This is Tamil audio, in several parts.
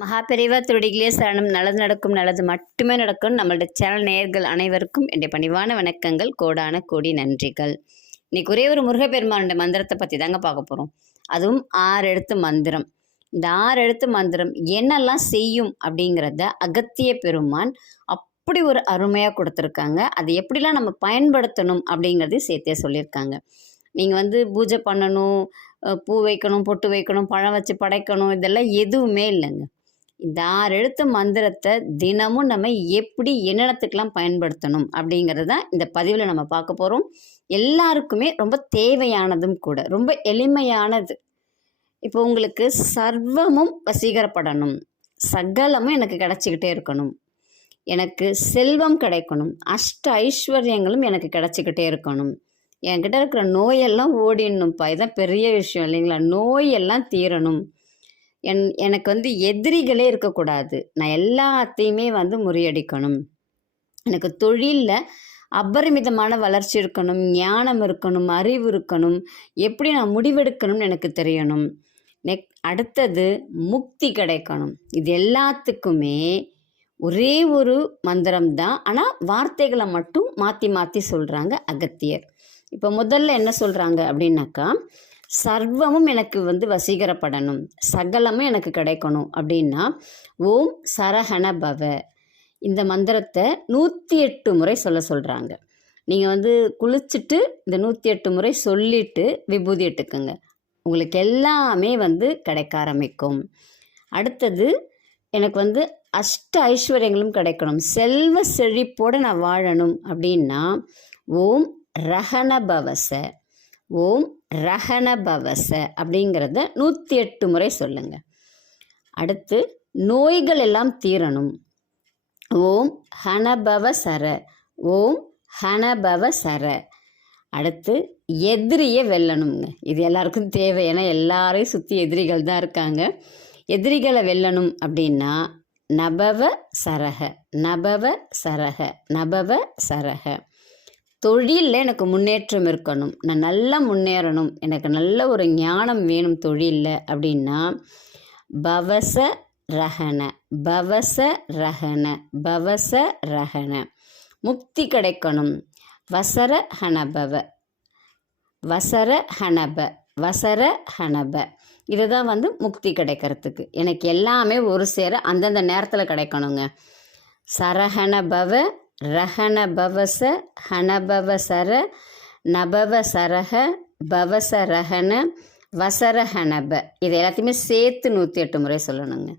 மகாபெரிவா திருடிகளே சரணம். நல்லது நடக்கும், நல்லது மட்டுமே நடக்கும். நம்மளோட சேனல் நேயர்கள் அனைவருக்கும் என்னுடைய பணிவான வணக்கங்கள், கோடான கோடி நன்றிகள். இன்னைக்கு ஒரே ஒரு முருகப்பெருமானுடைய மந்திரத்தை பற்றி தாங்க பார்க்க போகிறோம். அதுவும் 6 எழுத்து மந்திரம். இந்த 6 எழுத்து மந்திரம் என்னெல்லாம் செய்யும் அப்படிங்கிறத அகத்திய பெருமான் அப்படி ஒரு அருமையாக கொடுத்துருக்காங்க. அதை எப்படிலாம் நம்ம பயன்படுத்தணும் அப்படிங்கிறதையும் சேர்த்தே சொல்லியிருக்காங்க. நீங்கள் பூஜை பண்ணணும், பூ வைக்கணும், பொட்டு வைக்கணும், பழம் வச்சு படைக்கணும், இதெல்லாம் எதுவுமே இல்லைங்க. இந்த 6 எழுத்து மந்திரத்தை தினமும் நம்ம எப்படி என்னென்னத்துக்கெல்லாம் பயன்படுத்தணும் அப்படிங்கிறது தான் இந்த பதிவில் நம்ம பார்க்க போகிறோம். எல்லாருக்குமே ரொம்ப தேவையானதும் கூட, ரொம்ப எளிமையானது. இப்போ உங்களுக்கு சர்வமும் வசீகரப்படணும், சகலமும் எனக்கு கிடச்சிக்கிட்டே இருக்கணும், எனக்கு செல்வம் கிடைக்கணும், அஷ்ட ஐஸ்வர்யங்களும் எனக்கு கிடச்சிக்கிட்டே இருக்கணும், என்கிட்ட இருக்கிற நோயெல்லாம் ஓடிடணும்ப்பா, இதுதான் பெரிய விஷயம் இல்லைங்களா? நோயெல்லாம் தீரணும், எனக்கு எதிரிகளே இருக்கக்கூடாது, நான் எல்லாத்தையுமே முறியடிக்கணும், எனக்கு தொழிலில் அபரிமிதமான வளர்ச்சி இருக்கணும், ஞானம் இருக்கணும், அறிவு இருக்கணும், எப்படி நான் முடிவெடுக்கணும்னு எனக்கு தெரியணும், அடுத்தது முக்தி கிடைக்கணும். இது எல்லாத்துக்குமே ஒரே ஒரு மந்திரம் தான். ஆனால் வார்த்தைகளை மட்டும் மாற்றி மாற்றி சொல்கிறாங்க அகத்தியர். இப்போ முதல்ல என்ன சொல்கிறாங்க அப்படின்னாக்கா, சர்வமும் எனக்கு வசீகரப்படணும், சகலமும் எனக்கு கிடைக்கணும் அப்படின்னா ஓம் சரஹண பவ இந்த மந்திரத்தை 108 முறை சொல்கிறாங்க. நீங்கள் குளிச்சுட்டு இந்த 108 முறை சொல்லிட்டு விபூதி எடுத்துக்கோங்க, உங்களுக்கு எல்லாமே கிடைக்க ஆரம்பிக்கும். அடுத்தது எனக்கு அஷ்ட ஐஸ்வர்யங்களும் கிடைக்கணும், செல்வ செழிப்போடு நான் வாழணும் அப்படின்னா ஓம் ரஹண பவச, ஓம் ரஹண பவச அப்படிங்கிறத 108 முறை சொல்லுங்க. அடுத்து நோய்கள் எல்லாம் தீரணும், ஓம் ஹனபவ சர, ஓம் ஹனபவ சர. அடுத்து எதிரியை வெல்லணுங்க, இது எல்லாருக்கும் தேவை, ஏன்னா எல்லாரையும் சுற்றி எதிரிகள் தான் இருக்காங்க. எதிரிகளை வெல்லணும் அப்படின்னா நபவ சரக, நபவ சரக, நபவ சரக. தொழிலில் எனக்கு முன்னேற்றம் இருக்கணும், நான் நல்லா முன்னேறணும், எனக்கு நல்ல ஒரு ஞானம் வேணும் தொழிலில் அப்படின்னா பவச ரஹன, பவச ரஹன, பவச ரஹன. முக்தி கிடைக்கணும், வசர ஹனபவ, வசர ஹனப, வசர ஹனப. இதுதான் முக்தி கிடைக்கிறதுக்கு. எனக்கு எல்லாமே ஒரு சேர அந்தந்த நேரத்தில் கிடைக்கணுங்க. சரஹன பவ, ரஹன பவச, ஹனபவ சர, நபவ சரஹ, பவச ரஹன, வசர ஹனப. இது எல்லாத்தையுமே சேர்த்து 108 முறை சொல்லணுங்க.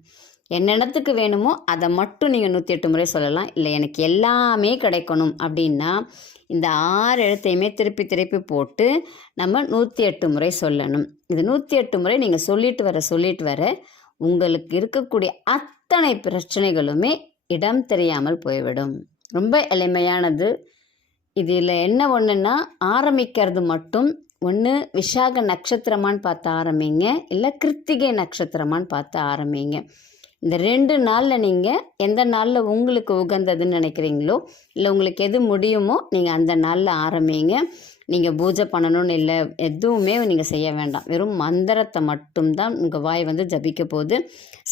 என்னென்னத்துக்கு வேணுமோ அதை மட்டும் நீங்கள் 108 முறை சொல்லலாம். இல்லை எனக்கு எல்லாமே கிடைக்கணும் அப்படின்னா இந்த 6 எழுத்தையுமே திருப்பி திருப்பி போட்டு நம்ம 108 முறை சொல்லணும். இது 108 முறை நீங்கள் சொல்லிட்டு வர உங்களுக்கு இருக்கக்கூடிய அத்தனை பிரச்சனைகளுமே இடம் தெரியாமல் போய்விடும். ரொம்ப எளிமையானது. இதில் என்ன ஒன்றுன்னா, ஆரம்பிக்கிறது மட்டும் ஒன்று விஷாக நட்சத்திரமான்னு பார்த்து ஆரம்பிங்க, இல்லை கிருத்திகை நட்சத்திரமான்னு பார்த்து ஆரம்பிங்க. இந்த 2 நாளில் நீங்கள் எந்த நாளில் உங்களுக்கு உகந்ததுன்னு நினைக்கிறீங்களோ, இல்லை உங்களுக்கு எது முடியுமோ நீங்கள் அந்த நாளில் ஆரம்பிங்க. நீங்கள் பூஜை பண்ணணும்னு இல்லை, எதுவுமே நீங்கள் செய்ய வேண்டாம். வெறும் மந்திரத்தை மட்டும்தான் உங்கள் வாய் ஜபிக்க போகுது.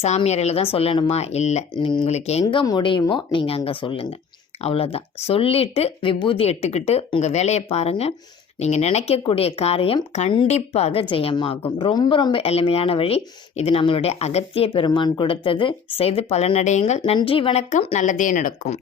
சாமியாரையில் தான் சொல்லணுமா? இல்லை, உங்களுக்கு எங்கே முடியுமோ நீங்கள் அங்கே சொல்லுங்கள், அவ்வளோதான். சொல்லிவிட்டு விபூதி எடுத்துக்கிட்டு உங்கள் வேலையை பாருங்கள். நீங்கள் நினைக்கக்கூடிய காரியம் கண்டிப்பாக ஜெயமாகும். ரொம்ப ரொம்ப எளிமையான வழி இது. நம்மளுடைய அகத்திய பெருமான் கொடுத்தது. செய்து பலனடையுங்கள். நன்றி, வணக்கம். நல்லதே நடக்கும்.